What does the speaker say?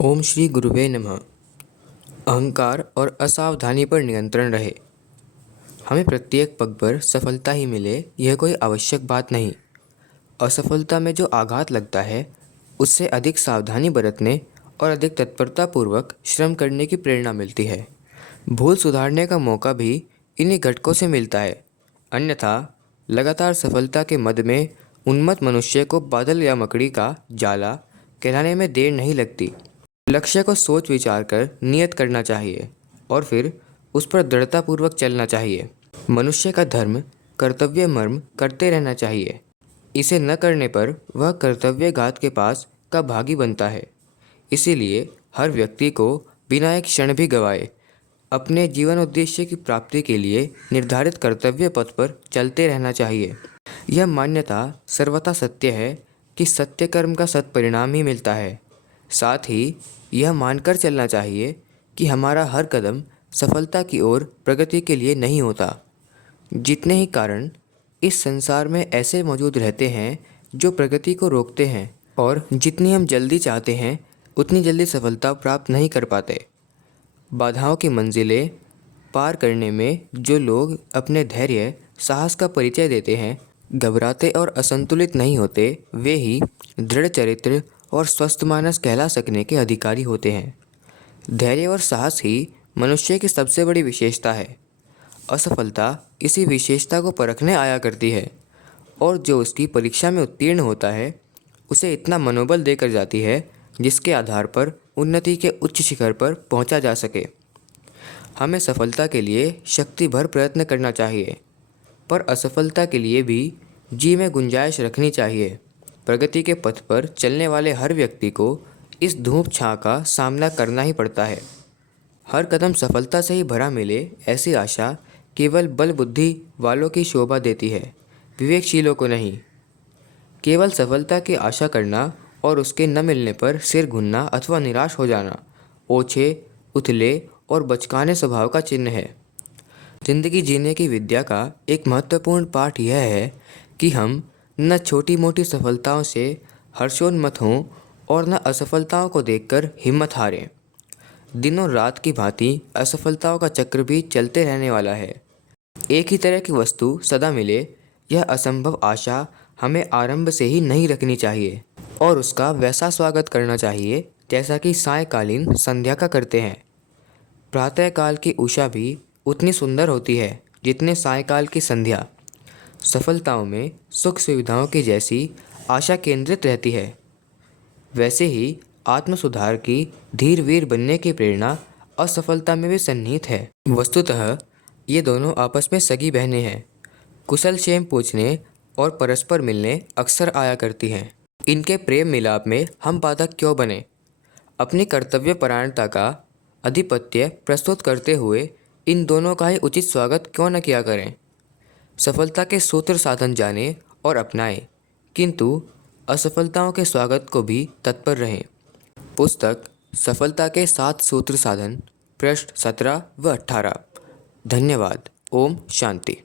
ओम श्री गुरुवे नमः। अहंकार और असावधानी पर नियंत्रण रहे। हमें प्रत्येक पग पर सफलता ही मिले यह कोई आवश्यक बात नहीं। असफलता में जो आघात लगता है उससे अधिक सावधानी बरतने और अधिक तत्परतापूर्वक श्रम करने की प्रेरणा मिलती है। भूल सुधारने का मौका भी इन्हीं घटकों से मिलता है। अन्यथा लगातार सफलता के मद में उन्मत्त मनुष्य को बादल या मकड़ी का जाला कहलाने में देर नहीं लगती। लक्ष्य को सोच विचार कर नियत करना चाहिए और फिर उस पर दृढ़तापूर्वक चलना चाहिए। मनुष्य का धर्म कर्तव्य मर्म करते रहना चाहिए। इसे न करने पर वह कर्तव्यघात के पास का भागी बनता है। इसीलिए हर व्यक्ति को बिना एक क्षण भी गंवाए अपने जीवन उद्देश्य की प्राप्ति के लिए निर्धारित कर्तव्य पथ पर चलते रहना चाहिए। यह मान्यता सर्वथा सत्य है कि सत्य कर्म का सत्परिणाम ही मिलता है। साथ ही यह मानकर चलना चाहिए कि हमारा हर कदम सफलता की ओर प्रगति के लिए नहीं होता। जितने ही कारण इस संसार में ऐसे मौजूद रहते हैं जो प्रगति को रोकते हैं, और जितनी हम जल्दी चाहते हैं उतनी जल्दी सफलता प्राप्त नहीं कर पाते। बाधाओं की मंजिलें पार करने में जो लोग अपने धैर्य साहस का परिचय देते हैं, घबराते और असंतुलित नहीं होते, वे ही दृढ़ चरित्र और स्वस्थ मानस कहला सकने के अधिकारी होते हैं। धैर्य और साहस ही मनुष्य की सबसे बड़ी विशेषता है। असफलता इसी विशेषता को परखने आया करती है, और जो उसकी परीक्षा में उत्तीर्ण होता है उसे इतना मनोबल देकर जाती है जिसके आधार पर उन्नति के उच्च शिखर पर पहुंचा जा सके। हमें सफलता के लिए शक्ति भर प्रयत्न करना चाहिए, पर असफलता के लिए भी जी में गुंजाइश रखनी चाहिए। प्रगति के पथ पर चलने वाले हर व्यक्ति को इस धूप छां का सामना करना ही पड़ता है। हर कदम सफलता से ही भरा मिले ऐसी आशा केवल बल बुद्धि वालों की शोभा देती है, विवेकशीलों को नहीं। केवल सफलता की आशा करना और उसके न मिलने पर सिर घुनना अथवा निराश हो जाना ओछे, उथले और बचकाने स्वभाव का चिन्ह है। जिंदगी जीने की विद्या का एक महत्वपूर्ण पाठ यह है कि हम न छोटी मोटी सफलताओं से हर्षोन्मत्त हों और न असफलताओं को देखकर हिम्मत हारें। दिनों रात की भांति असफलताओं का चक्र भी चलते रहने वाला है। एक ही तरह की वस्तु सदा मिले यह असंभव आशा हमें आरंभ से ही नहीं रखनी चाहिए, और उसका वैसा स्वागत करना चाहिए जैसा कि सायंकालीन संध्या का करते हैं। प्रातःकाल की उषा भी उतनी सुंदर होती है जितने सायंकाल की संध्या। सफलताओं में सुख सुविधाओं की जैसी आशा केंद्रित रहती है, वैसे ही आत्म सुधार की धीर वीर बनने की प्रेरणा असफलता में भी सन्निहित है। वस्तुतः ये दोनों आपस में सगी बहनें हैं। कुशल क्षेम पूछने और परस्पर मिलने अक्सर आया करती हैं। इनके प्रेम मिलाप में हम बाधक क्यों बने? अपनी कर्तव्य परायणता का आधिपत्य प्रस्तुत करते हुए इन दोनों का ही उचित स्वागत क्यों न किया करें? सफलता के सूत्र साधन जाने और अपनाएं, किंतु असफलताओं के स्वागत को भी तत्पर रहें। पुस्तक सफलता के 7 सूत्र साधन, पृष्ठ 17 व 18। धन्यवाद। ओम शांति।